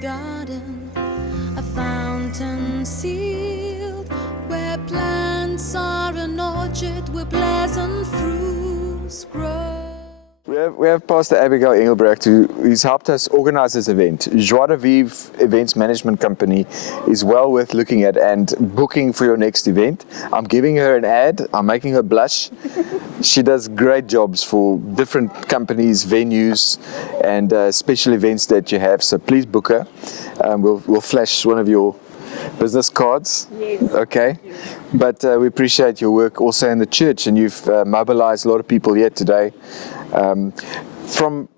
garden, a fountain sealed, where plants are an orchard, where pleasant fruits grow. We have Pastor Abbygale Engelbrecht, who's helped us organize this event. Joie de Vivre Events Management Company is well worth looking at and booking for your next event. I'm giving her an ad. I'm making her blush. She does great jobs for different companies, venues, and special events that you have. So please book her. We'll flash one of your business cards. Yes. Okay. But we appreciate your work also in the church, and you've mobilized a lot of people here today. From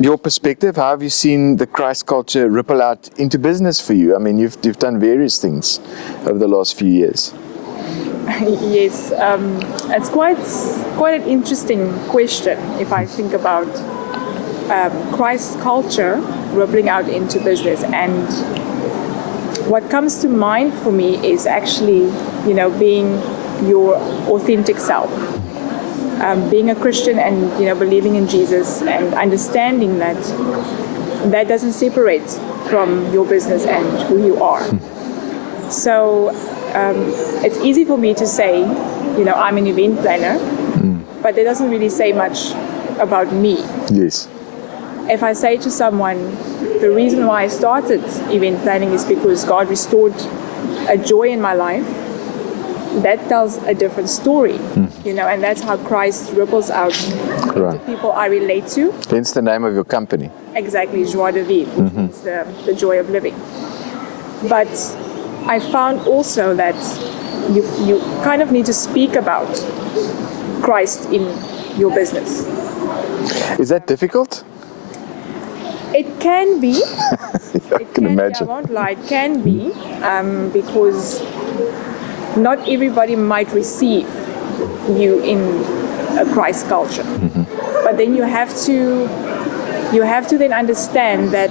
your perspective, how have you seen the Christ culture ripple out into business for you? I mean, you've done various things over the last few years. Yes, it's quite an interesting question if I think about Christ culture rippling out into business. And what comes to mind for me is actually, being your authentic self. Being a Christian and believing in Jesus and understanding that doesn't separate from your business and who you are. So it's easy for me to say, I'm an event planner, but it doesn't really say much about me. Yes. If I say to someone, the reason why I started event planning is because God restored a joy in my life, that tells a different story, and that's how Christ ripples out to people I relate to. Hence the name of your company. Exactly, Joie de Vivre, which means the joy of living. But I found also that you kind of need to speak about Christ in your business. Is that difficult? It can be. I can imagine. I won't lie, it can be, because not everybody might receive you in a Christ culture. But then you have to then understand that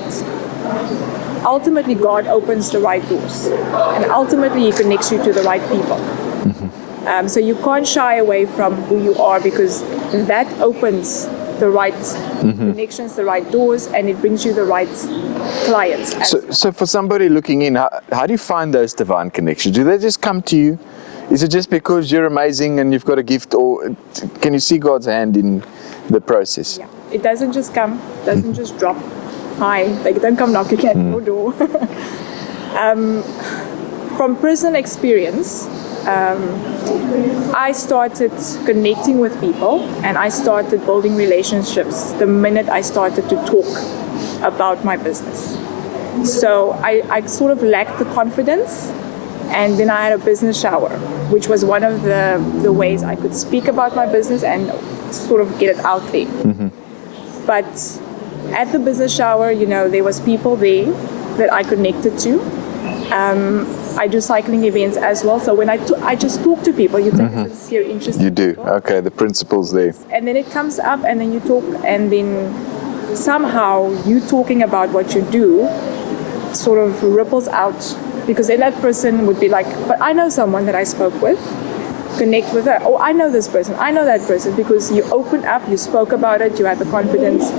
ultimately God opens the right doors, and ultimately He connects you to the right people. So you can't shy away from who you are, because that opens the right connections, the right doors, and it brings you the right clients. So for somebody looking in, how do you find those divine connections? Do they just come to you? Is it just because you're amazing and you've got a gift, or can you see God's hand in the process? Yeah, it doesn't just come, doesn't just drop. Hi, they don't come knocking at your door. From personal experience, I started connecting with people and I started building relationships the minute I started to talk about my business. So I sort of lacked the confidence, and then I had a business shower, which was one of the ways I could speak about my business and sort of get it out there. But at the business shower, there was people there that I connected to. I do cycling events as well, so when I just talk to people, you take a sincere interest. You do, okay, the principle's there. And then it comes up, and then you talk, and then somehow you talking about what you do sort of ripples out, because then that person would be like, but I know someone that I spoke with, connect with her. Oh, I know this person, I know that person, because you opened up, you spoke about it, you had the confidence.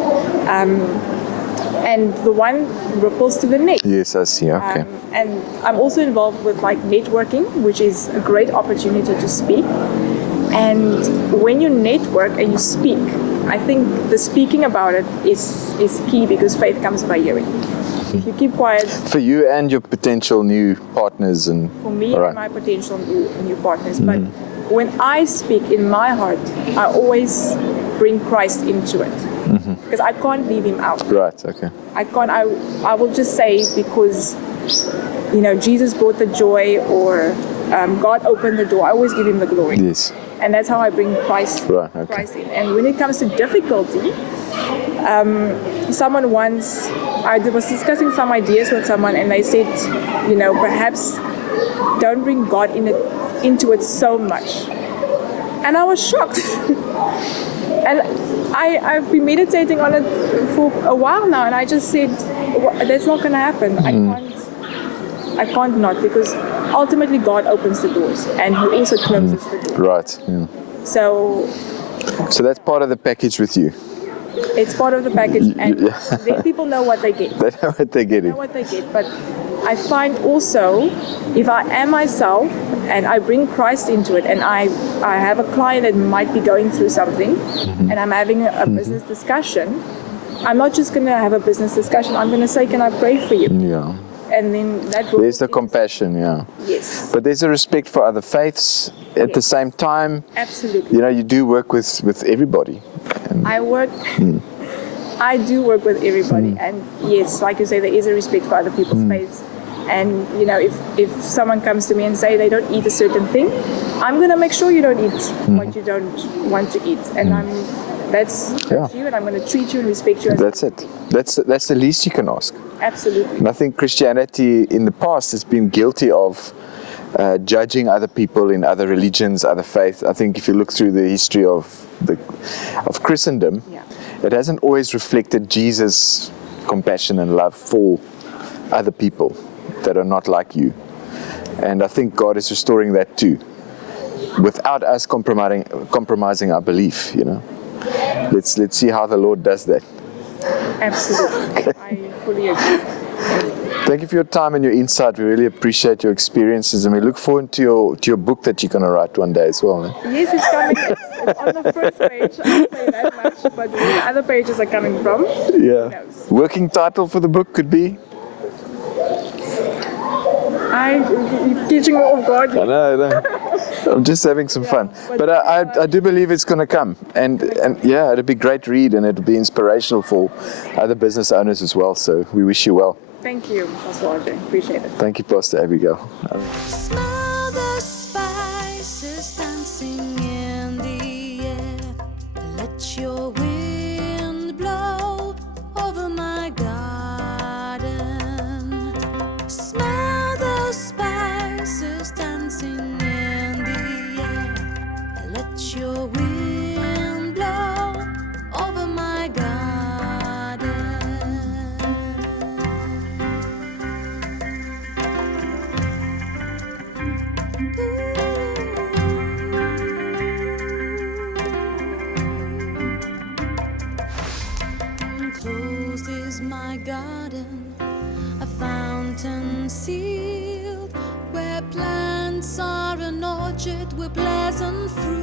And the one ripples to the next. Yes, I see, okay. And I'm also involved with networking, which is a great opportunity to speak. And when you network and you speak, I think the speaking about it is key, because faith comes by hearing. If you keep quiet. For you and your potential new partners. For me and my potential new partners. But when I speak in my heart, I always bring Christ into it. Because I can't leave Him out. Right, okay. I will just say, because, Jesus brought the joy, or God opened the door. I always give Him the glory. Yes. And that's how I bring Christ in. And when it comes to difficulty, someone once, I was discussing some ideas with someone, and they said, perhaps don't bring God into it so much. And I was shocked. And I've been meditating on it for a while now, and I just said, that's not going to happen. I can't not, because ultimately God opens the doors, and He also closes the door. Right, yeah. So that's part of the package with you? It's part of the package, and then people know what they get. They know what they're getting. Know what they get. But I find also, if I am myself and I bring Christ into it, and I have a client that might be going through something, and I'm having a business discussion, I'm not just going to have a business discussion. I'm going to say, can I pray for you? Yeah. And then that There's the compassion, yeah. Yes. But there's a respect for other faiths at the same time. Absolutely. You know, you do work with everybody. I do work with everybody, and yes, like you say, there is a respect for other people's faiths. And you know, if someone comes to me and say they don't eat a certain thing, I'm going to make sure you don't eat what you don't want to eat, and that's you, and I'm going to treat you and respect you. That's it. That's the least you can ask. Absolutely. And I think Christianity in the past has been guilty of judging other people in other religions, other faiths. I think if you look through the history of Christendom, it hasn't always reflected Jesus' compassion and love for other people that are not like you. And I think God is restoring that too, without us compromising our belief, you know. Let's see how the Lord does that. Absolutely. Okay. I fully agree. Thank you for your time and your insight. We really appreciate your experiences, and we look forward to your book that you're going to write one day as well. Eh? Yes, it's coming. It's on the first page. I'll say that much, but where the other pages are coming from, Yeah. who knows? Working title for the book could be? You're teaching me off guard. I know. I'm just having some fun. But I do believe it's going to come. And yeah, it'll be a great read, and it'll be inspirational for other business owners as well. So we wish you well. Thank you, Pastor RJ. Appreciate it. Thank you, Pastor Abbygale. Smell the spices dancing in the air. Let your wind blow over my garden. Smell the spices dancing in the air. Let your wind blow over my garden. Enclosed is my garden, a fountain sealed, where plants are an orchard with pleasant fruit.